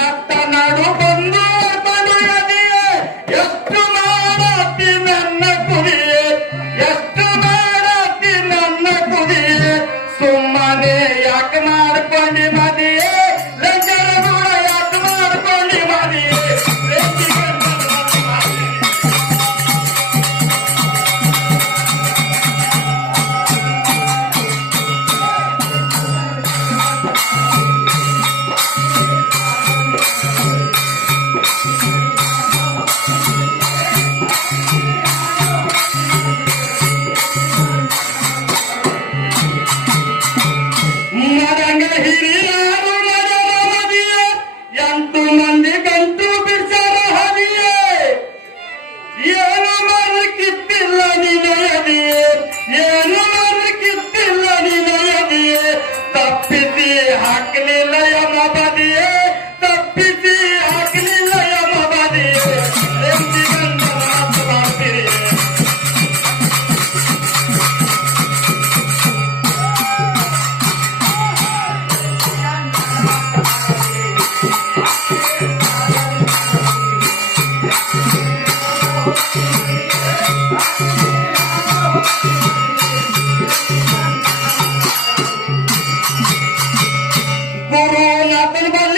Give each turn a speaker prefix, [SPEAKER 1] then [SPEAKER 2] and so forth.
[SPEAKER 1] pega, pega. Oh, my God.